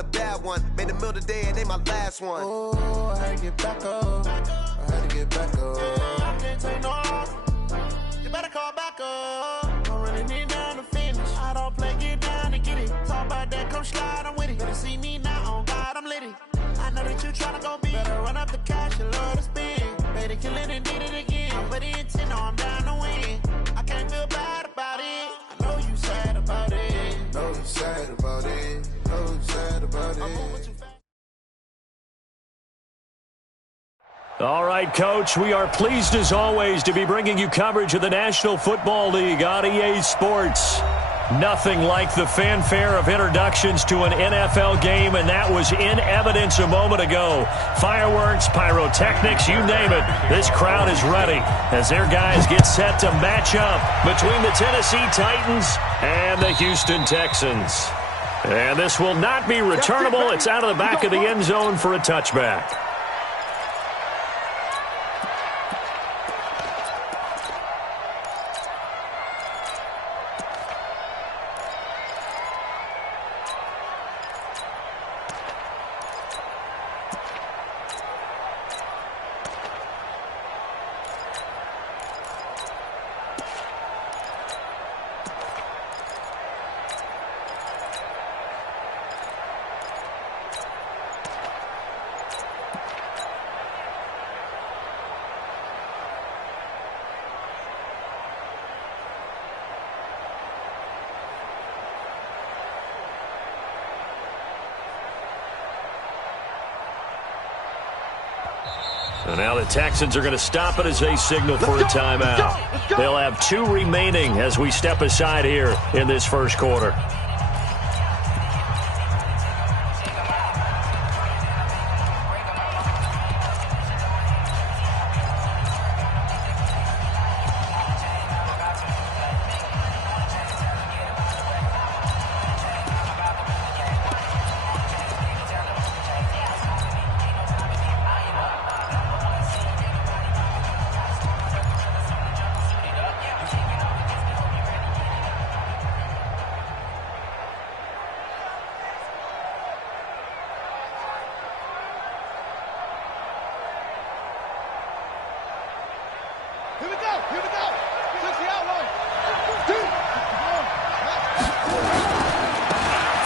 a bad one. Made the middle today and they my last one. Oh, I had to get back up. I had to get back up. I can't take no off. You better call back up. Don't really need down to finish. I don't play, get down and get it. Talk about that, come slide, I'm with it. Better see me now, on God, I'm litty. I know that you tryna go big. Better run up the cash and love to spend. Made it, kill it, and did it again. I put the intent, no, I'm down to win. I can't feel bad about it. I know you sad about it. Know you sad about it. Know you sad about it. All right, Coach, we are pleased as always to be bringing you coverage of the National Football League on EA Sports. Nothing like the fanfare of introductions to an NFL game, and that was in evidence a moment ago. Fireworks, pyrotechnics, you name it. This crowd is ready as their guys get set to match up between the Tennessee Titans and the Houston Texans. And this will not be returnable. It's out of the back of the end zone for a touchback. So now the Texans are going to stop it as they signal for a timeout. They'll have 2 remaining as we step aside here in this first quarter.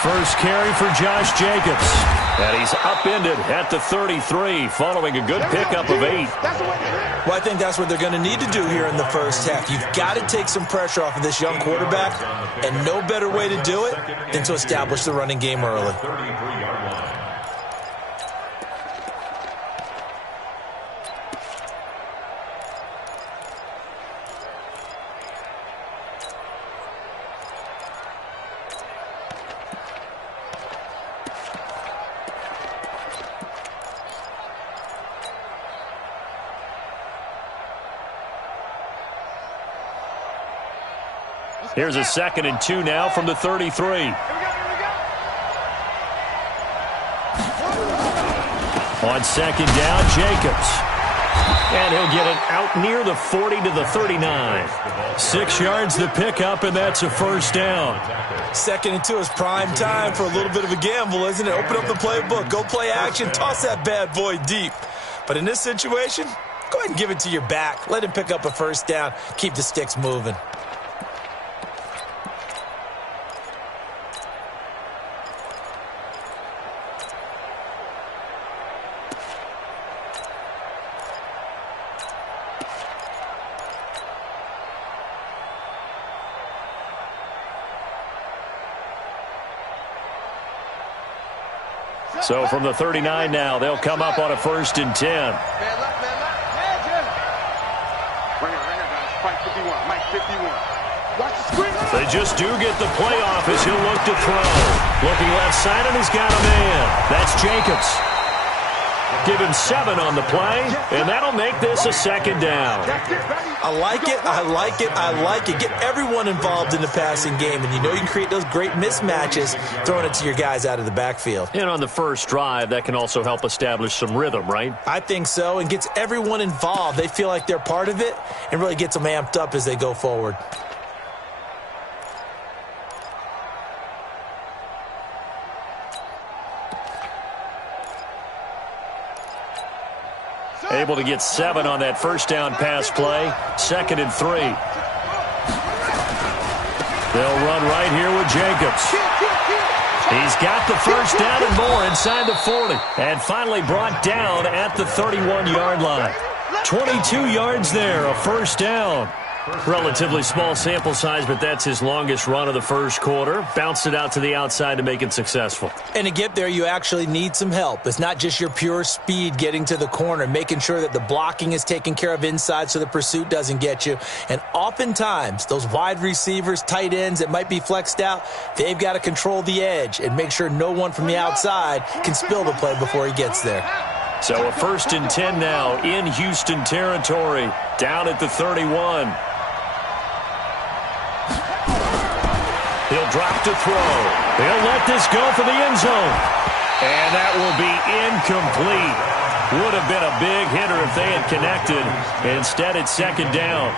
First carry for Josh Jacobs. And he's upended at the 33 following a good pickup of 8. Well, I think that's what they're going to need to do here in the first half. You've got to take some pressure off of this young quarterback, and no better way to do it than to establish the running game early. Here's a 2nd and 2 now from the 33. On 2nd down, Jacobs. And he'll get it out near the 40 to the 39. 6 yards the pickup, and that's a first down. 2nd and 2 is prime time for a little bit of a gamble, isn't it? Open up the playbook, go play action, toss that bad boy deep. But in this situation, go ahead and give it to your back. Let him pick up a first down. Keep the sticks moving. So from the 39 now, they'll come up on a 1st and 10. They just do get the playoff as he'll look to throw. Looking left side, and he's got a man. That's Jacobs. Give him 7 on the play, and that'll make this a 2nd down. I like it, I like it, I like it. Get everyone involved in the passing game, and you know you can create those great mismatches throwing it to your guys out of the backfield. And on the first drive, that can also help establish some rhythm, right? I think so, and gets everyone involved. They feel like they're part of it, and really gets them amped up as they go forward. Able to get 7 on that first down pass play. 2nd and 3. They'll run right here with Jacobs. He's got the first down and more inside the 40. And finally brought down at the 31-yard line. 22 yards there, a first down. Relatively small sample size, but that's his longest run of the first quarter. Bounced it out to the outside to make it successful. And to get there, you actually need some help. It's not just your pure speed getting to the corner, making sure that the blocking is taken care of inside so the pursuit doesn't get you. And oftentimes, those wide receivers, tight ends that might be flexed out, they've got to control the edge and make sure no one from the outside can spill the play before he gets there. So a 1st and 10 now in Houston territory, down at the 31. He'll drop to throw. He'll let this go for the end zone. And that will be incomplete. Would have been a big hitter if they had connected. Instead, it's 2nd down.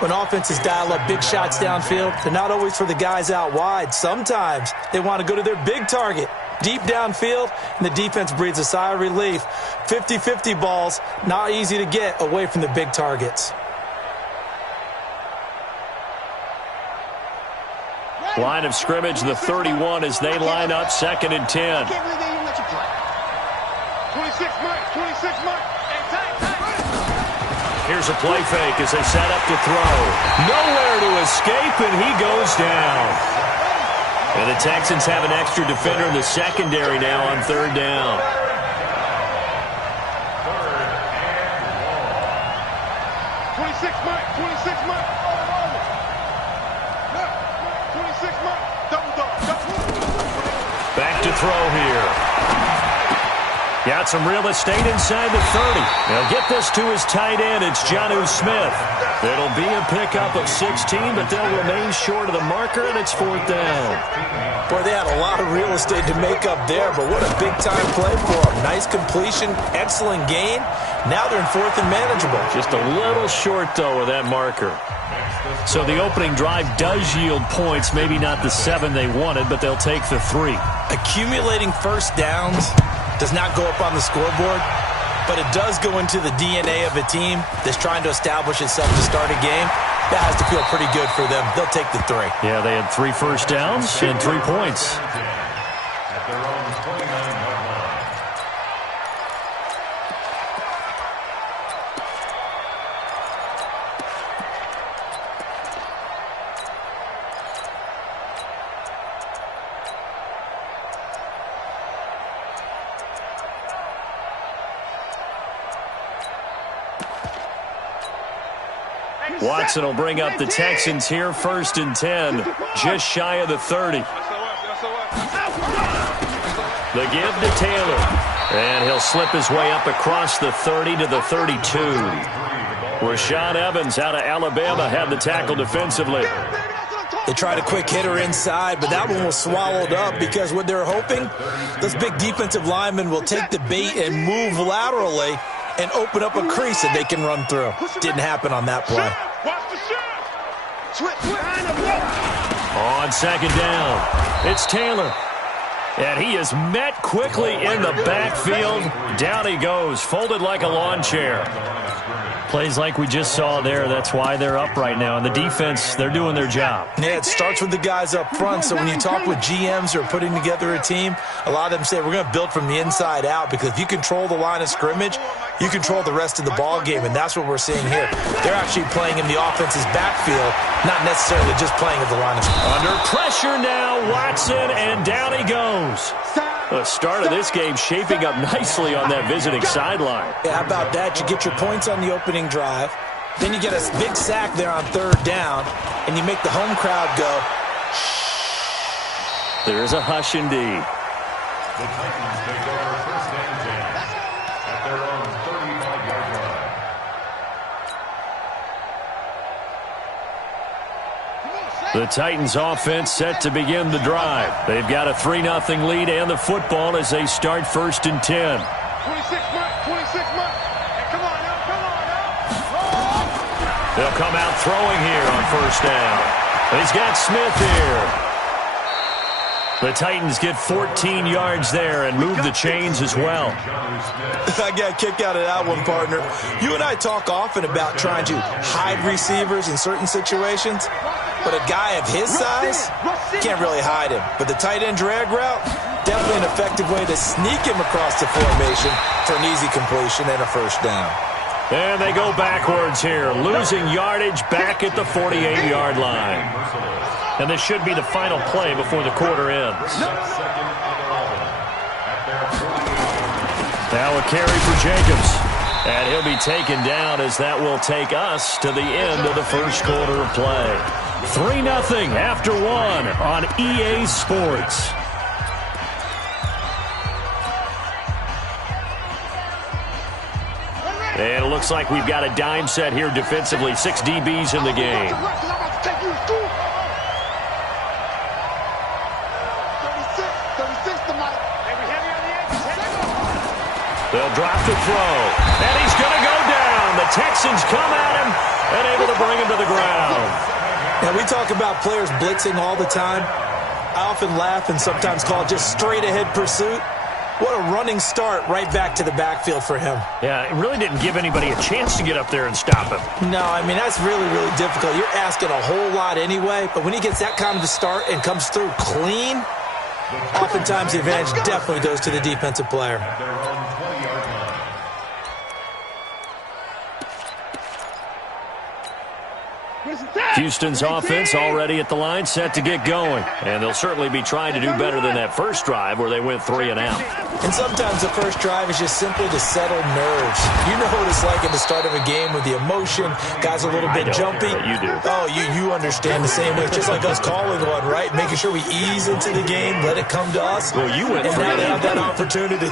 When offenses dial up big shots downfield, they're not always for the guys out wide. Sometimes they want to go to their big target. Deep downfield, and the defense breathes a sigh of relief. 50-50 balls, not easy to get away from the big targets. Line of scrimmage, the 31 as they line up, 2nd and 10. 26 Mike, 26 Mike. Here's a play fake as they set up to throw. Nowhere to escape, and he goes down. And the Texans have an extra defender in the secondary now on 3rd down. Back to throw here. Got some real estate inside the 30. They'll get this to his tight end. It's Jonnu Smith. It'll be a pickup of 16, but they'll remain short of the marker, and it's 4th down. Boy, they had a lot of real estate to make up there, but what a big-time play for them. Nice completion, excellent gain. Now they're in 4th and manageable. Just a little short, though, of that marker. So the opening drive does yield points, maybe not the 7 they wanted, but they'll take the 3. Accumulating first downs does not go up on the scoreboard, but it does go into the DNA of a team that's trying to establish itself to start a game. That has to feel pretty good for them. They'll take the 3. Yeah, they had 3 first downs and 3 points. Watson will bring up the Texans here, 1st and 10, just shy of the 30. The give to Taylor, and he'll slip his way up across the 30 to the 32. Rashaan Evans out of Alabama had the tackle defensively. They tried a quick hitter inside, but that one was swallowed up because what they're hoping, those big defensive linemen will take the bait and move laterally and open up a crease that they can run through. Didn't happen on that play. On 2nd down, it's Taylor. And he is met quickly in the backfield. Down he goes, folded like a lawn chair. Plays like we just saw there. That's why they're up right now. And the defense, they're doing their job. Yeah, it starts with the guys up front. So when you talk with GMs who are putting together a team, a lot of them say we're going to build from the inside out, because if you control the line of scrimmage, you control the rest of the ball game, and that's what we're seeing here. They're actually playing in the offense's backfield, not necessarily just playing at the line of scrimmage. Under pressure now, Watson, and down he goes. The start of this game shaping up nicely on that visiting sideline. Yeah, how about that? You get your points on the opening drive, then you get a big sack there on 3rd down, and you make the home crowd go, shh. There's a hush indeed. The Titans take over 1st and 10 at their own 35-yard line. The Titans offense set to begin the drive. They've got a 3-0 lead and the football as they start 1st and 10. 26 Mike. Hey, come on now. They'll come out throwing here on 1st down. He's got Smith here. The Titans get 14 yards there and move the chains as well. I got a kick out of that one, partner. You and I talk often about trying to hide receivers in certain situations, but a guy of his size can't really hide him. But the tight end drag route, definitely an effective way to sneak him across the formation for an easy completion and a first down. And they go backwards here, losing yardage back at the 48-yard line. And this should be the final play before the quarter ends. Now a carry for Jacobs. And he'll be taken down as that will take us to the end of the first quarter of play. 3-0 after 1 on EA Sports. And it looks like we've got a dime set here defensively. 6 DBs in the game. They'll drop the throw. And he's going to go down. The Texans come at him and able to bring him to the ground. Now, we talk about players blitzing all the time. I often laugh and sometimes call it just straight-ahead pursuit. What a running start right back to the backfield for him. Yeah, it really didn't give anybody a chance to get up there and stop him. No, I mean, that's really, really difficult. You're asking a whole lot anyway, but when he gets that kind of a start and comes through clean, oftentimes the advantage definitely goes to the defensive player. Houston's offense already at the line, set to get going. And they'll certainly be trying to do better than that first drive where they went 3 and out. And sometimes the first drive is just simply to settle nerves. You know what it's like at the start of a game with the emotion, guys a little bit jumpy. You do. Oh, you understand the same way. Just like us calling one, right? Making sure we ease into the game, let it come to us. Well, you went and 3 now and they out. have that opportunity.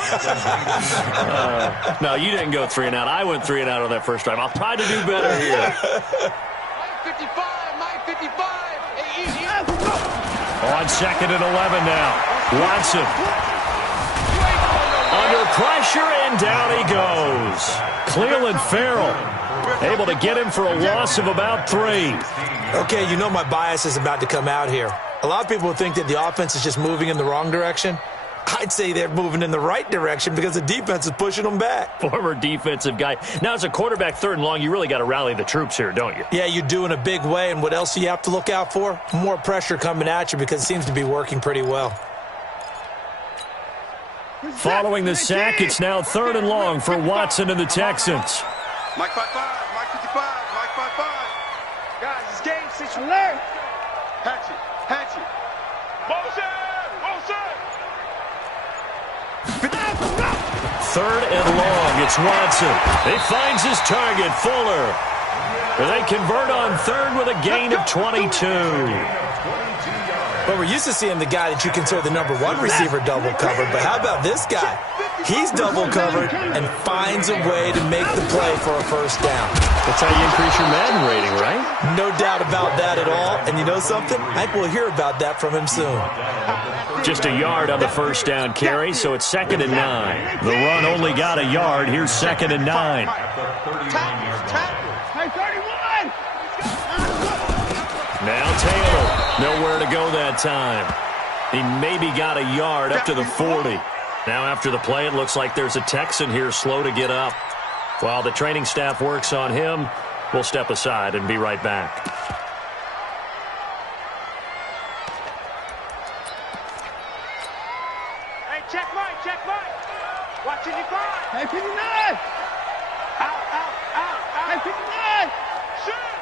No, you didn't go 3 and out. I went 3 and out on that first drive. I'll try to do better here. 55, Mike 55. On 2nd and 11 now. Watson. Under pressure, and down he goes. Cleveland Farrell able to get him for a loss of about 3. Okay, you know my bias is about to come out here. A lot of people think that the offense is just moving in the wrong direction. I'd say they're moving in the right direction because the defense is pushing them back. Former defensive guy. Now, as a quarterback 3rd and long, you really got to rally the troops here, don't you? Yeah, you do in a big way. And what else do you have to look out for? More pressure coming at you because it seems to be working pretty well. Following the sack, it's now 3rd and long for Watson and the Texans. Mike 55, Mike 55, Mike 55. Guys, this game since you learn. Hatchet. Motion. 3rd and long, it's Watson. He finds his target, Fuller. They convert on 3rd with a gain of 22. Well, we're used to seeing the guy that you consider the number 1 receiver double covered, but how about this guy? He's double covered and finds a way to make the play for a first down. That's how you increase your Madden rating, right? No doubt about that at all. And you know something? I think we'll hear about that from him soon. Just a yard on the first down carry, so it's 2nd and 9. The run only got a yard. Here's 2nd and 9. Now Taylor, nowhere to go that time. He maybe got a yard up to the 40. Now after the play, it looks like there's a Texan here slow to get up. While the training staff works on him, we'll step aside and be right back. Hey, check Mike. Watching you five. Hey, 59. Out. Hey, 59. Shoot.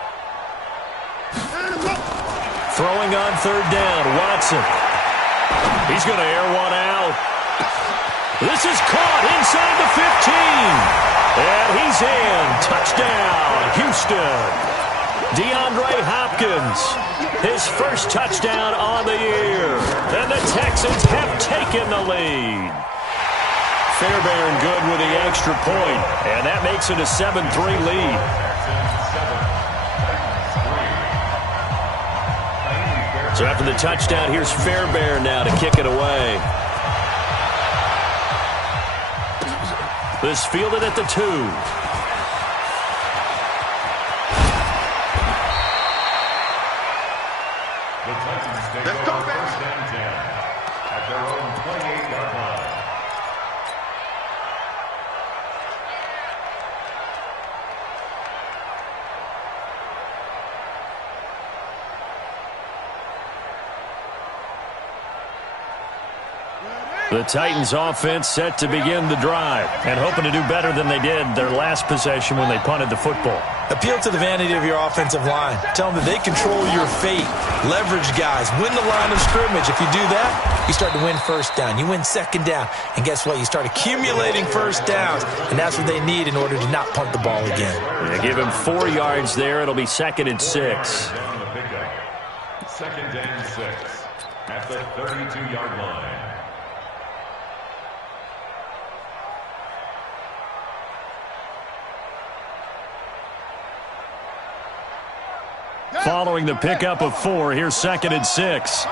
Throwing on 3rd down, Watson. He's going to air one out. This is caught inside the 15. And he's in. Touchdown, Houston. DeAndre Hopkins, his first touchdown on the year. And the Texans have taken the lead. Fairbairn good with the extra point. And that makes it a 7-3 lead. So after the touchdown, here's Fairbairn now to kick it away. This fielded at the 2. The Titans take over 1st and 10. The Titans offense set to begin the drive and hoping to do better than they did their last possession when they punted the football. Appeal to the vanity of your offensive line. Tell them that they control your fate. Leverage guys. Win the line of scrimmage. If you do that, you start to win first down. You win second down. And guess what? You start accumulating first downs. And that's what they need in order to not punt the ball again. Yeah, give him 4 yards there. It'll be 2nd and 6. Down the pickup. 2nd and 6 at the 32-yard line. Following the pickup of 4, here's 2nd and 6.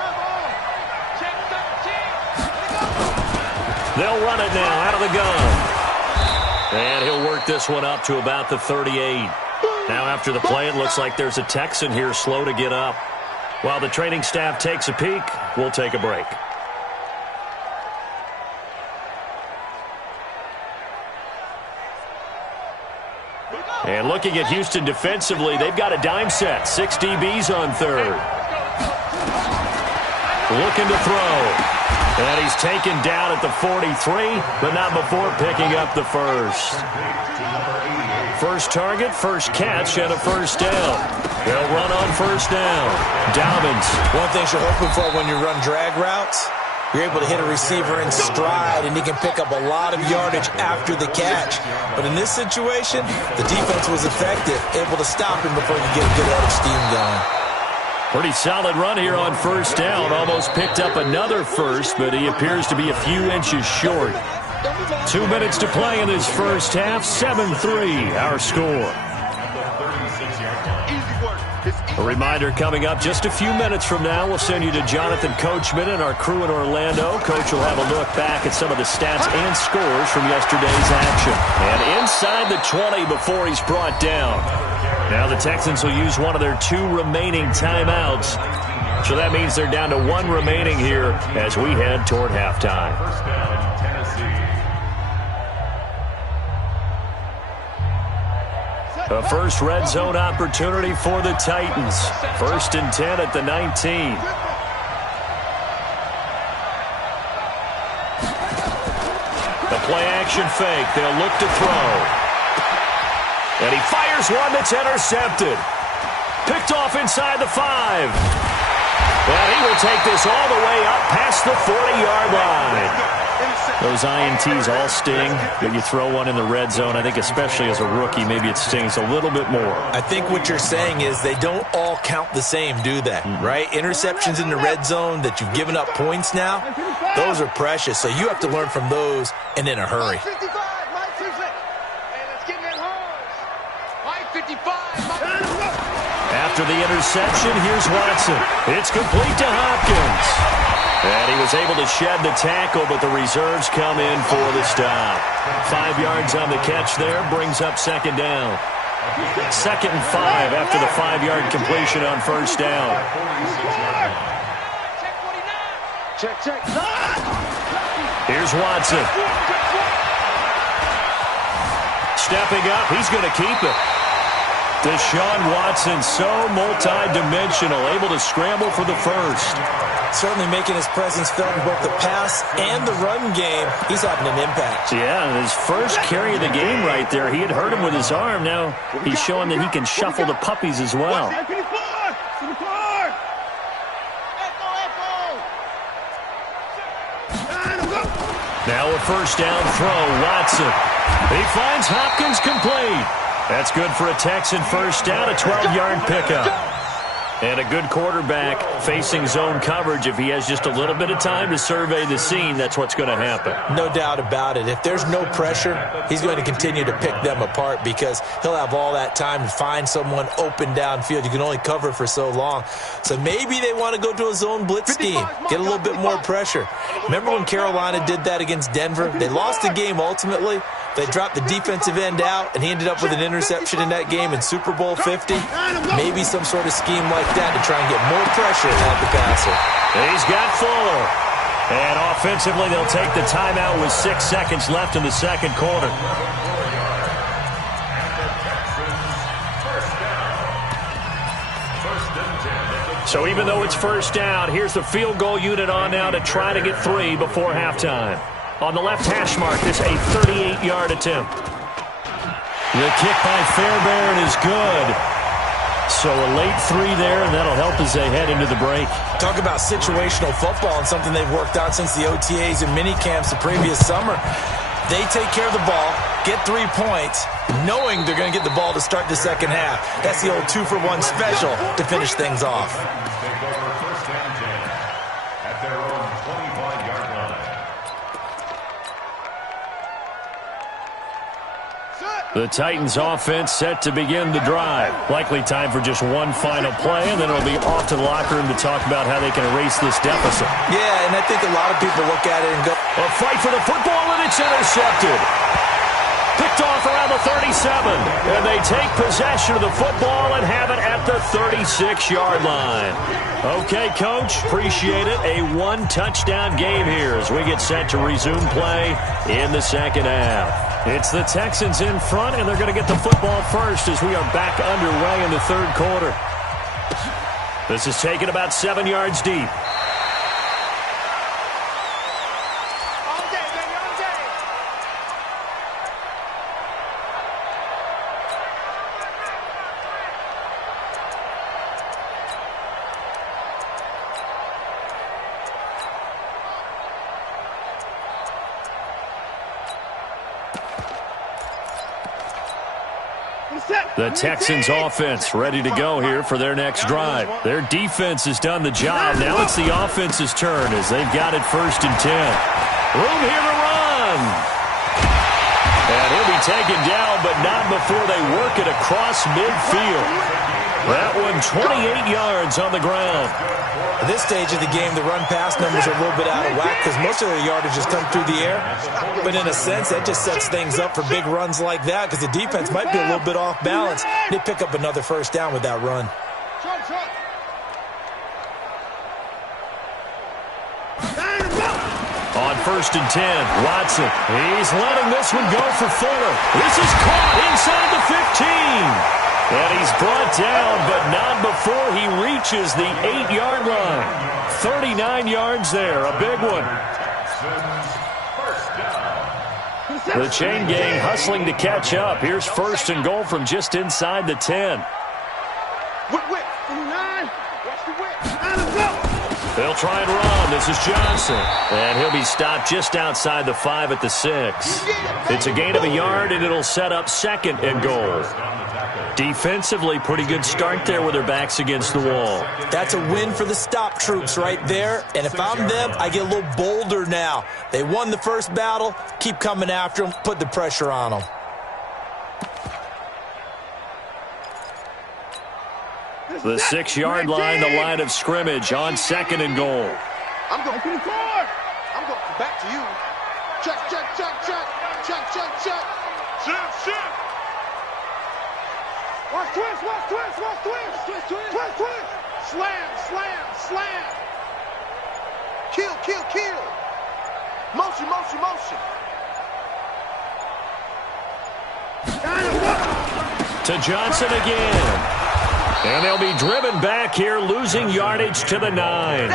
They'll run it now out of the gun. And he'll work this one up to about the 38. Now after the play, it looks like there's a Texan here slow to get up. While the training staff takes a peek, we'll take a break. And looking at Houston defensively, they've got a dime set. 6 DBs on 3rd. Looking to throw. And he's taken down at the 43, but not before picking up the first. First target, first catch, and a first down. They'll run on first down. Dobbins. One thing you're hoping for when you run drag routes, you're able to hit a receiver in stride, and he can pick up a lot of yardage after the catch. But in this situation, the defense was effective, able to stop him before you get a good head of steam going. Pretty solid run here on first down. Almost picked up another first, but he appears to be a few inches short. 2 minutes to play in this first half. 7-3, our score. A reminder coming up just a few minutes from now. We'll send you to Jonathan Coachman and our crew in Orlando. Coach will have a look back at some of the stats and scores from yesterday's action. And inside the 20 before he's brought down. Now the Texans will use one of their 2 remaining timeouts. So that means they're down to 1 remaining here as we head toward halftime. First down, Tennessee. A first red zone opportunity for the Titans. 1st and 10 at the 19. The play action fake. They'll look to throw. And he fires one that's intercepted. Picked off inside the 5. And he will take this all the way up past the 40-yard line. Those INTs all sting, but you throw one in the red zone. I think especially as a rookie, maybe it stings a little bit more. I think what you're saying is they don't all count the same, do they? Right? Interceptions in the red zone that you've given up points now, those are precious. So you have to learn from those and in a hurry. After the interception, here's Watson. It's complete to Hopkins. And he was able to shed the tackle, but the reserves come in for the stop. 5 yards on the catch there, brings up 2nd down. 2nd and 5 after the 5-yard completion on first down. Check. Here's Watson. Stepping up, he's going to keep it. Deshaun Watson, so multi-dimensional, able to scramble for the first. Certainly making his presence felt in both the pass and the run game. He's having an impact. Yeah, his first carry of the game right there. He had hurt him with his arm. Now he's showing that he can shuffle the puppies as well. Now a first down throw, Watson. He finds Hopkins complete. That's good for a Texan first down, a 12-yard pickup. And a good quarterback facing zone coverage. If he has just a little bit of time to survey the scene, that's what's going to happen. No doubt about it. If there's no pressure, he's going to continue to pick them apart because he'll have all that time to find someone open downfield. You can only cover for so long. So maybe they want to go to a zone blitz scheme, get a little bit more pressure. Remember when Carolina did that against Denver? They lost the game ultimately. They dropped the defensive end out, and he ended up with an interception in that game in Super Bowl 50. Maybe some sort of scheme like that to try and get more pressure at the passer. He's got Fuller. And offensively, they'll take the timeout with 6 seconds left in the second quarter. So even though it's first down, here's the field goal unit on now to try to get 3 before halftime. On the left hash mark, this a 38-yard attempt. The kick by Fairbairn is good. So a late 3 there, and that'll help as they head into the break. Talk about situational football and something they've worked on since the OTAs and mini camps the previous summer. They take care of the ball, get 3 points, knowing they're going to get the ball to start the second half. That's the old 2-for-1 special to finish things off. Take over first down jam at their own 25-yard line. The Titans offense set to begin the drive. Likely time for just one final play, and then it'll be off to the locker room to talk about how they can erase this deficit. Yeah, and I think a lot of people look at it and go, A fight for the football, and it's intercepted. Picked off around the 37, and they take possession of the football and have it at the 36-yard line. Okay, Coach, appreciate it. A one-touchdown game here as we get set to resume play in the second half. It's the Texans in front, and they're going to get the football first as we are back underway in the third quarter. This is taken about 7 yards deep. The Texans offense ready to go here for their next drive. Their defense has done the job. Now it's the offense's turn as they've got it 1st and 10. Room here to run. And he'll be taken down, but not before they work it across midfield. That one 28 yards on the ground. At this stage of the game, the run-pass numbers are a little bit out of whack because most of their yardage has come through the air. But in a sense, that just sets things up for big runs like that because the defense might be a little bit off balance. They pick up another first down with that run. On 1st and 10, Watson. He's letting this one go for Fuller. This is caught inside the 15. And he's brought down, but not before he reaches the 8-yard line. 39 yards there, a big one. The chain gang hustling to catch up. Here's 1st and goal from just inside the 10. They'll try and run. This is Johnson. And he'll be stopped just outside the 5 at the 6. It's a gain of a yard, and it'll set up 2nd and goal. Defensively, pretty good start there with their backs against the wall. That's a win for the stop troops right there. And if I'm them, I get a little bolder now. They won the first battle. Keep coming after them. Put the pressure on them. The 6-yard line, the line of scrimmage on 2nd and goal. I'm going to the forward. I'm going back to you. Check, check, check, check. Check, check, check. Shift, shift. Watch twist, watch twist, watch twist. Twist, twist, twist, twist. Slam, slam, slam. Kill, kill, kill. Motion, motion, motion. To Johnson again. And they'll be driven back here, losing yardage to the 9.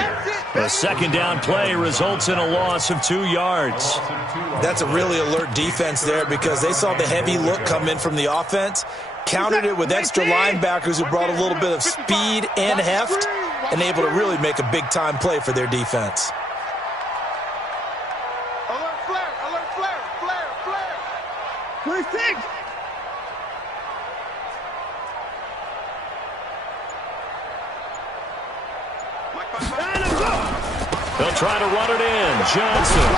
The 2nd down play results in a loss of 2 yards. That's a really alert defense there because they saw the heavy look come in from the offense, countered it with extra linebackers who brought a little bit of speed and heft, and able to really make a big-time play for their defense. Alert flare, alert flare, flare, flare. 26. They'll try to run it in. Johnson.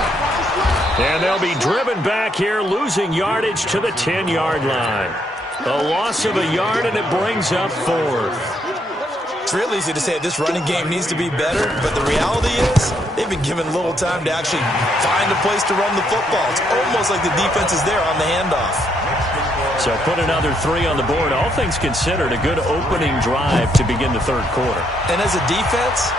And they'll be driven back here, losing yardage to the 10-yard line. A loss of a yard, and it brings up 4th. It's real easy to say this running game needs to be better, but the reality is they've been given little time to actually find a place to run the football. It's almost like the defense is there on the handoff. So put another 3 on the board. All things considered, a good opening drive to begin the third quarter. And as a defense,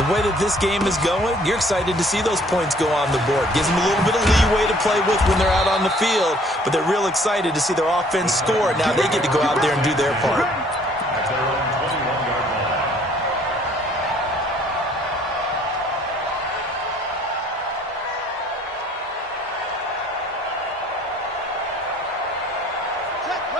the way that this game is going, you're excited to see those points go on the board. Gives them a little bit of leeway to play with when they're out on the field, but they're real excited to see their offense score. Now they get to go out there and do their part.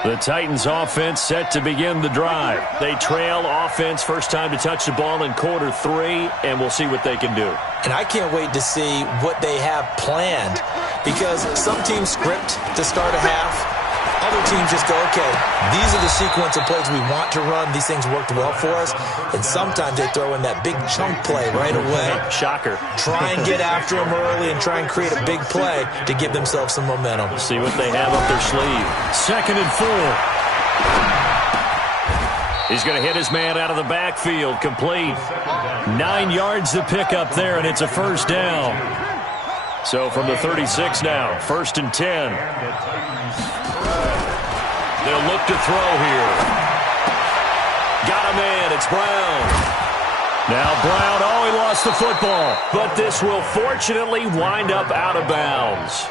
The Titans offense set to begin the drive. They trail offense first time to touch the ball in quarter 3, and we'll see what they can do. And I can't wait to see what they have planned, because some teams script to start a half. Other teams just go, okay, these are the sequence of plays we want to run. These things worked well for us. And sometimes they throw in that big chunk play right away. Shocker. Try and get after them early and try and create a big play to give themselves some momentum. See what they have up their sleeve. 2nd and 4. He's going to hit his man out of the backfield. Complete. 9 yards to pick up there, and it's a first down. So from the 36 now, 1st and 10. They'll look to throw here. Got him in. It's Brown. Now Brown, he lost the football. But this will fortunately wind up out of bounds.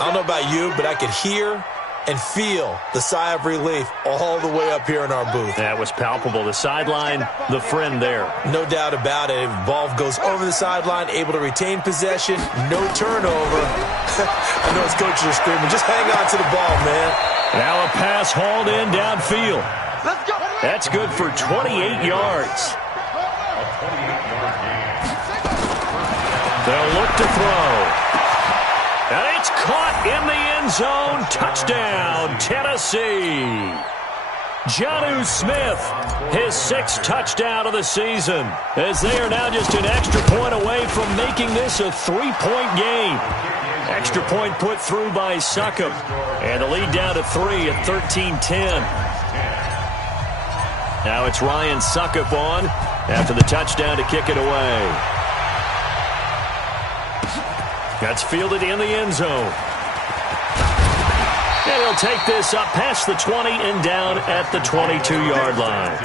I don't know about you, but I could hear and feel the sigh of relief all the way up here in our booth. That was palpable. The sideline, the friend there. No doubt about it. Ball goes over the sideline, able to retain possession, no turnover. I know his coaches are screaming, just hang on to the ball, man. Now a pass hauled in downfield. That's good for 28 yards. They'll look to throw. And it's caught in the end zone. Touchdown, Tennessee. Jonnu Smith, his 6th touchdown of the season, as they are now just an extra point away from making this a 3-point game. Extra point put through by Succop. And the lead down to 3 at 13-10. Now it's Ryan Succop on after the touchdown to kick it away. That's fielded in the end zone. And he'll take this up past the 20 and down at the 22-yard line.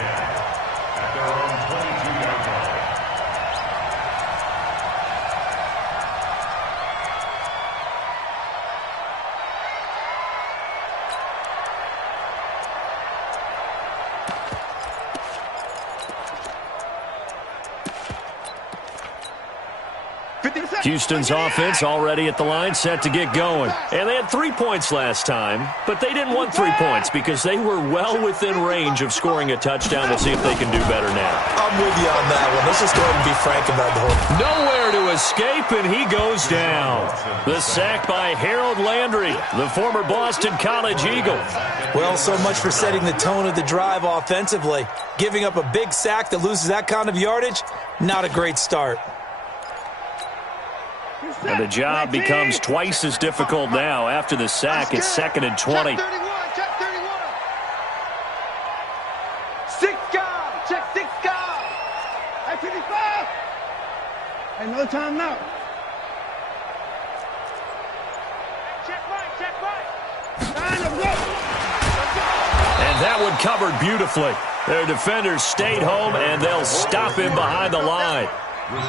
Houston's offense already at the line, set to get going. And they had 3 points last time, but they didn't want 3 points because they were well within range of scoring a touchdown. We'll see if they can do better now. I'm with you on that one. Let's just go ahead and be frank about the whole. Nowhere to escape, and he goes down. The sack by Harold Landry, the former Boston College Eagle. Well, so much for setting the tone of the drive offensively. Giving up a big sack that loses that kind of yardage, not a great start. And the job becomes twice as difficult now. After the sack, it's 2nd and 20. Check 6 guard. Check 6 guard. At 55. And no time now. Check right. And that one covered beautifully. Their defenders stayed home, and they'll stop him behind the line.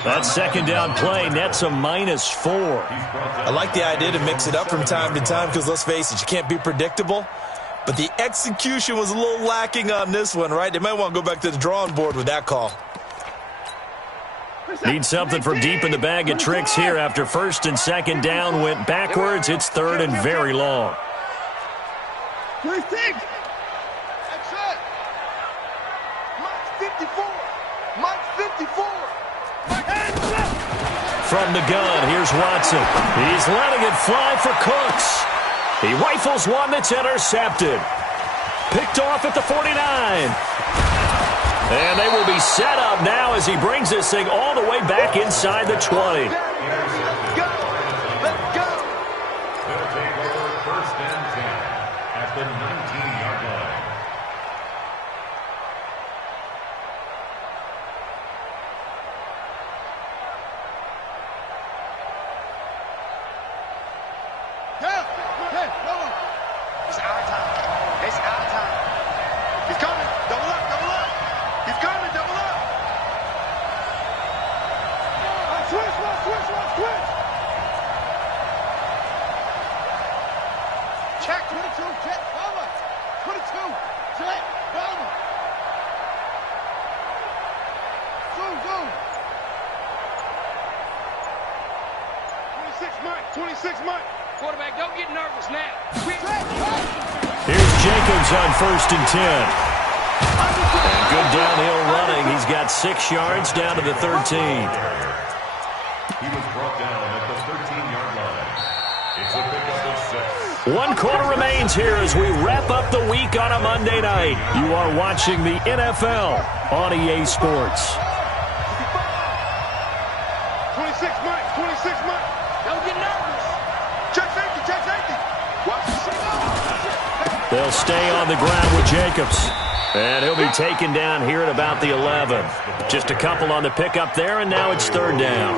That 2nd down play nets a -4. I like the idea to mix it up from time to time because, let's face it, you can't be predictable. But the execution was a little lacking on this one, right? They might want to go back to the drawing board with that call. Need something from deep in the bag of tricks here after 1st and 2nd down went backwards. It's 3rd and very long. 26. That's it. Mike's 54. Mike's 54. From the gun, here's Watson. He's letting it fly for Cooks. He rifles one that's intercepted. Picked off at the 49. And they will be set up now as he brings this thing all the way back inside the 20. Let's go. They'll take over 1st and 10 at the 19-yard line. Check 22, check, Bama. 22, check, Bama. Zoom. 26 Mike. Quarterback, don't get nervous now. Check. Here's Jacobs on 1st and 10. And good downhill running. He's got 6 yards down to the 13. He was brought down at the 13-yard line. It's a pickup of 6. 1 quarter remains here as we wrap up the week on a Monday night. You are watching the NFL on EA Sports. 26 months, 26 months. Don't get nervous. Check safety, check safety. Watch the signal. They'll stay on the ground with Jacobs. And he'll be taken down here at about the 11. Just a couple on the pickup there, and now it's 3rd down.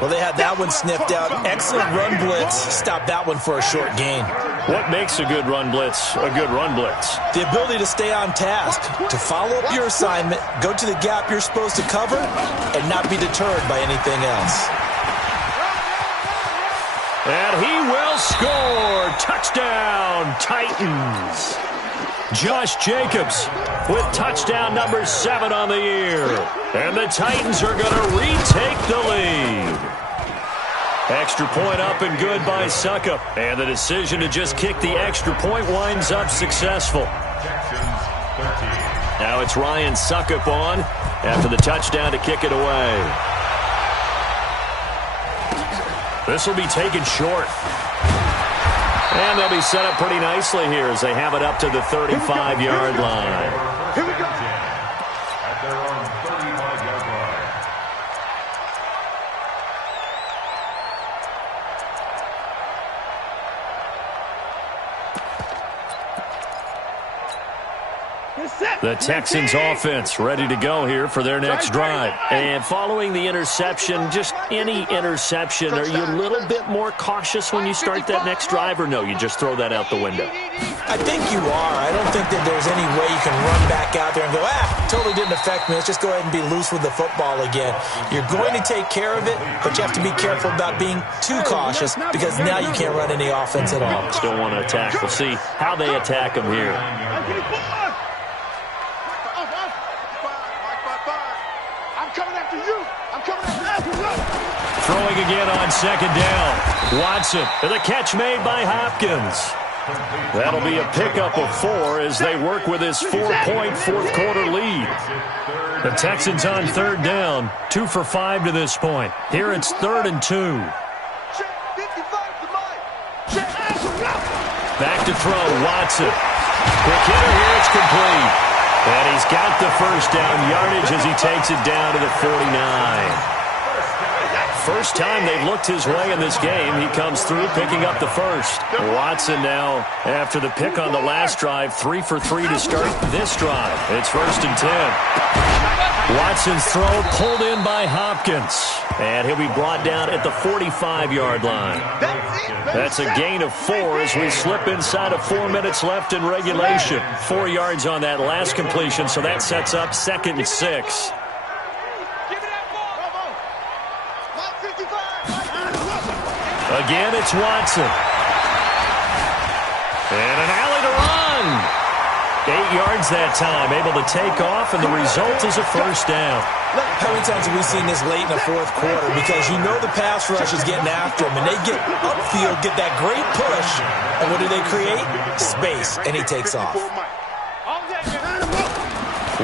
Well, they had that one sniffed out. Excellent run blitz. Stop that one for a short gain. What makes a good run blitz a good run blitz? The ability to stay on task, to follow up your assignment, go to the gap you're supposed to cover, and not be deterred by anything else. And he will score. Touchdown, Titans. Josh Jacobs with touchdown number 7 on the year. And the Titans are going to retake the lead. Extra point up and good by Suckup. And the decision to just kick the extra point winds up successful. Now it's Ryan Suckup on after the touchdown to kick it away. This will be taken short. And they'll be set up pretty nicely here as they have it up to the 35-yard line. Here we go. At their own 35-yard line. The Texans offense ready to go here for their next drive. And following the interception, just any interception, are you a little bit more cautious when you start that next drive, or no, you just throw that out the window? I think you are. I don't think that there's any way you can run back out there and go, totally didn't affect me. Let's just go ahead and be loose with the football again. You're going to take care of it, but you have to be careful about being too cautious because now you can't run any offense at all. Still want to attack. We'll see how they attack them here. I'm coming after you. I'm coming after you. Throwing again on 2nd down. Watson with a catch made by Hopkins. That'll be a pickup of 4 as they work with his 4-point 4th quarter lead. The Texans on 3rd down, 2 for 5 to this point. Here it's 3rd and 2. Back to throw, Watson. Quick hitter here, it's complete. And he's got the first down yardage as he takes it down to the 49. First time they've looked his way in this game. He comes through picking up the first. Watson now, after the pick on the last drive, 3 for 3 to start this drive. It's 1st and 10. Watson's throw pulled in by Hopkins. And he'll be brought down at the 45-yard line. That's a gain of 4 as we slip inside of 4 minutes left in regulation. 4 yards on that last completion, so that sets up 2nd and 6. Again, it's Watson. And an alley to run. 8 yards that time, able to take off, and the result is a first down. How many times have we seen this late in the 4th quarter? Because you know the pass rush is getting after him, and they get upfield, get that great push, and what do they create? Space, and he takes off.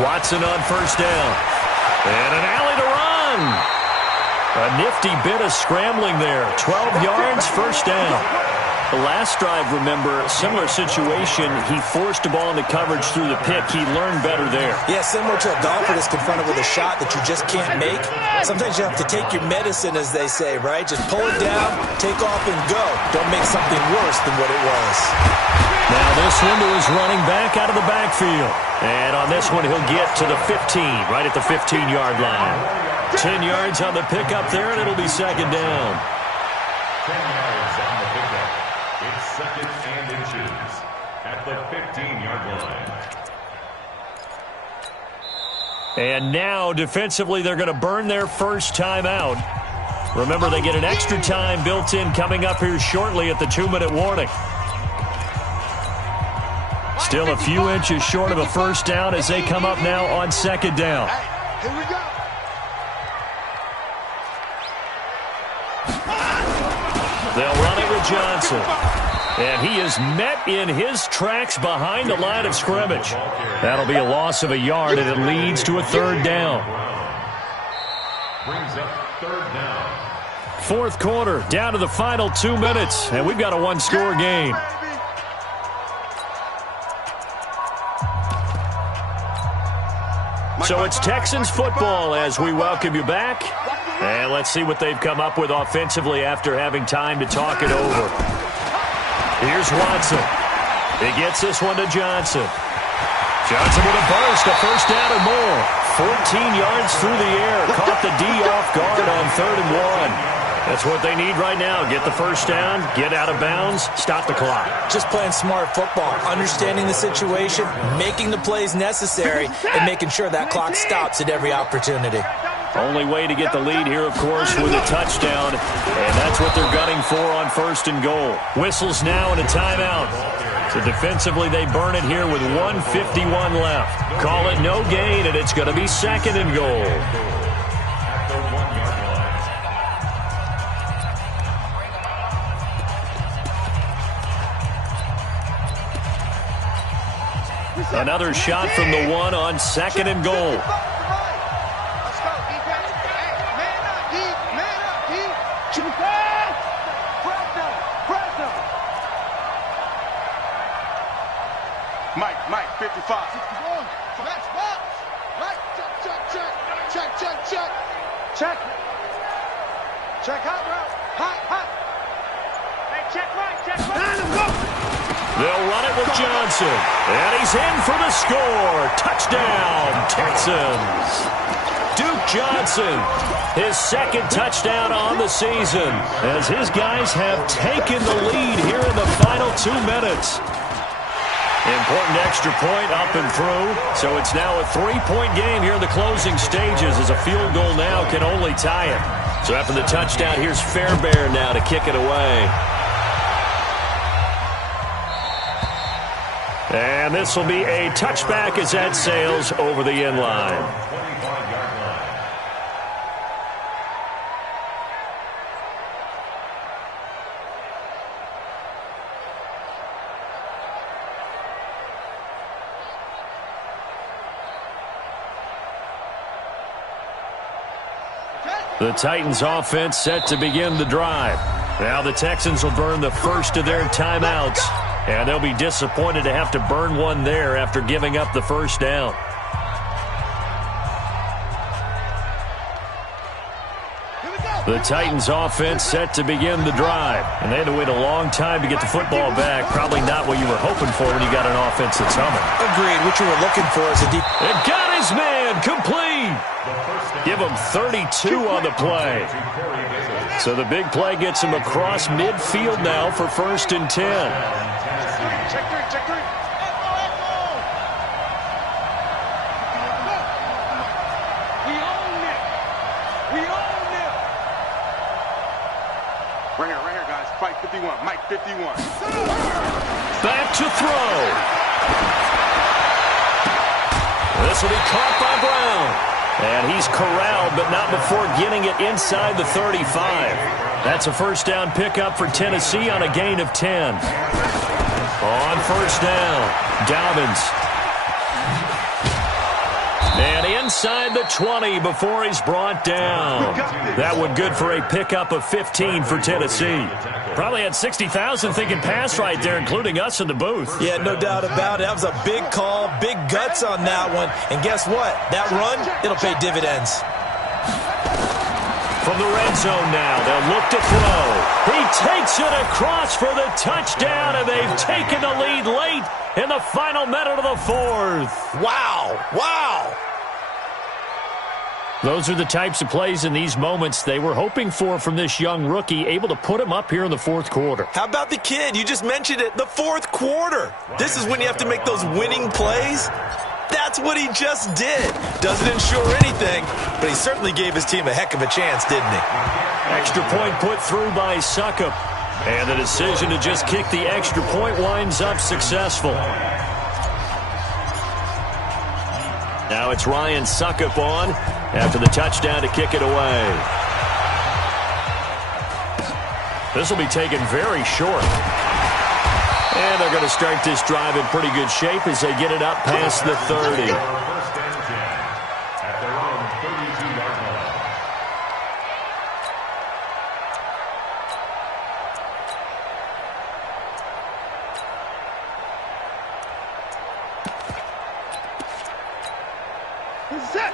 Watson on first down. And an alley to run. A nifty bit of scrambling there. 12 yards, first down. The last drive, remember, similar situation. He forced the ball into coverage through the pick. He learned better there. Yeah, similar to a golfer that's confronted with a shot that you just can't make. Sometimes you have to take your medicine, as they say, right? Just pull it down, take off, and go. Don't make something worse than what it was. Now this one to his running back out of the backfield. And on this one, he'll get to the 15, right at the 15-yard line. 10 yards on the pickup there, and it'll be 2nd down. 10 yards on the pickup. It's 2nd and inches at the 15-yard line. And now, defensively, they're going to burn their first time out. Remember, they get an extra time built in coming up here shortly at the 2-minute warning. Still a few inches short of a first down as they come up now on 2nd down. Here we go. They'll run it with Johnson. And he is met in his tracks behind the line of scrimmage. That'll be a loss of a yard, and it leads to a third down. Brings up third down. Fourth quarter, down to the final 2 minutes, and we've got a one-score game. So it's Texans football as we welcome you back. And let's see what they've come up with offensively after having time to talk it over. Here's Watson. He gets this one to Johnson. Johnson with a burst, a first down or more. 14 yards through the air. Caught the D off guard on 3rd and 1. That's what they need right now. Get the first down, get out of bounds, stop the clock. Just playing smart football, understanding the situation, making the plays necessary, and making sure that clock stops at every opportunity. Only way to get the lead here, of course, with a touchdown, and that's what they're gunning for on 1st and goal. Whistles now and a timeout. So defensively, they burn it here with 1:51 left. Call it no gain, and it's going to be 2nd and goal. Another shot from the 1 on 2nd and goal. Let's go, defense. Hey, man up, D. Man up, D. Press them. Mike, 55. Match box. Mike, check. Check hot route. Hot. Hey, check Mike. Let him go. They'll run it with Johnson. And he's in for the score. Touchdown, Texans. Duke Johnson, his 2nd touchdown on the season, as his guys have taken the lead here in the final 2 minutes. Important extra point up and through. So it's now a 3-point game here in the closing stages, as a field goal now can only tie it. So after the touchdown, here's Fairbairn now to kick it away. And this will be a touchback as that sails over the end line. 25-yard line. The Titans offense set to begin the drive. Now the Texans will burn the first of their timeouts, and they'll be disappointed to have to burn one there after giving up the first down. The Titans offense set to begin the drive, and they had to wait a long time to get the football back. Probably not what you were hoping for when you got an offense that's humming. Agreed. What you were looking for is a deep... It got his man complete. Give him 32 on the play. So the big play gets him across midfield now for 1st and 10. Check three. We own it. Right here, guys. Fight 51. Mike 51. Back to throw. This will be caught by Brown. And he's corralled, but not before getting it inside the 35. That's a first down pickup for Tennessee on a gain of 10. On first down, Dobbins. And inside the 20 before he's brought down. That one good for a pickup of 15 for Tennessee. Probably had 60,000 thinking pass right there, including us in the booth. Yeah, no doubt about it. That was a big call, big guts on that one. And guess what? That run, it'll pay dividends. From the red zone now, they'll look to throw. He takes it across for the touchdown, and they've taken the lead late in the final minute of the 4th. Wow. Those are the types of plays in these moments they were hoping for from this young rookie, able to put him up here in the 4th quarter. How about the kid? You just mentioned it, the 4th quarter. This is when you have to make those winning plays. That's what he just did. Doesn't ensure anything, but he certainly gave his team a heck of a chance, didn't he? Extra point put through by Succop. And the decision to just kick the extra point winds up successful. Now it's Ryan Succop on after the touchdown to kick it away. This will be taken very short. And they're going to start this drive in pretty good shape as they get it up past the 30. First and 10 at their own 32-yard line.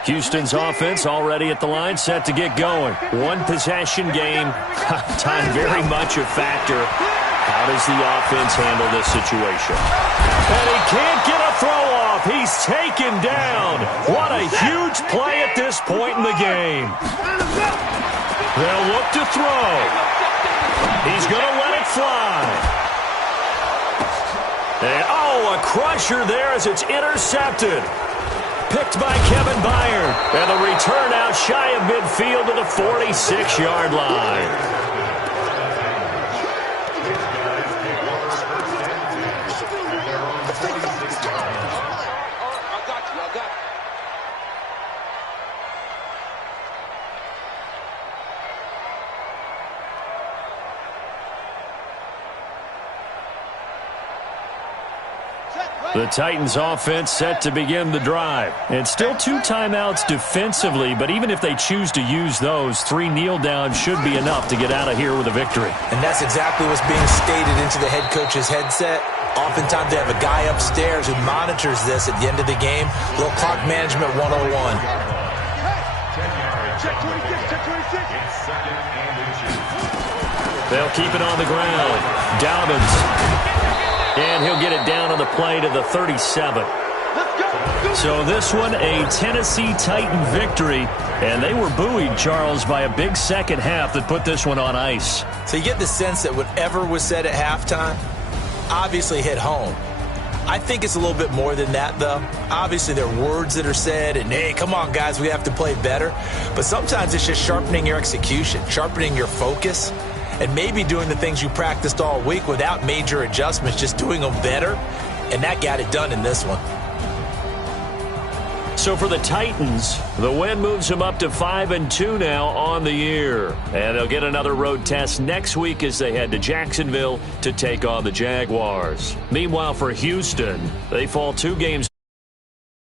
Houston's offense already at the line, set to get going. One possession game. Time very much a factor. How does the offense handle this situation? And he can't get a throw off. He's taken down. What a huge play at this point in the game. They'll look to throw. He's going to let it fly. And, oh, a crusher there as it's intercepted. Picked by Kevin Byard. And the return out shy of midfield to the 46-yard line. The Titans offense set to begin the drive. And still 2 timeouts defensively, but even if they choose to use those, 3 kneel downs should be enough to get out of here with a victory. And that's exactly what's being stated into the head coach's headset. Oftentimes they have a guy upstairs who monitors this at the end of the game. Little clock management 101. Check 26, check 26. It's second and inches. They'll keep it on the ground. Dobbins. And he'll get it down on the play to the 37. So this one, a Tennessee Titan victory. And they were buoyed, Charles, by a big second half that put this one on ice. So you get the sense that whatever was said at halftime obviously hit home. I think it's a little bit more than that, though. Obviously, there are words that are said, and, hey, come on, guys, we have to play better. But sometimes it's just sharpening your execution, sharpening your focus, and maybe doing the things you practiced all week without major adjustments, just doing them better. And that got it done in this one. So for the Titans, the win moves them up to 5-2 now on the year. And they'll get another road test next week as they head to Jacksonville to take on the Jaguars. Meanwhile, for Houston, they fall 2 games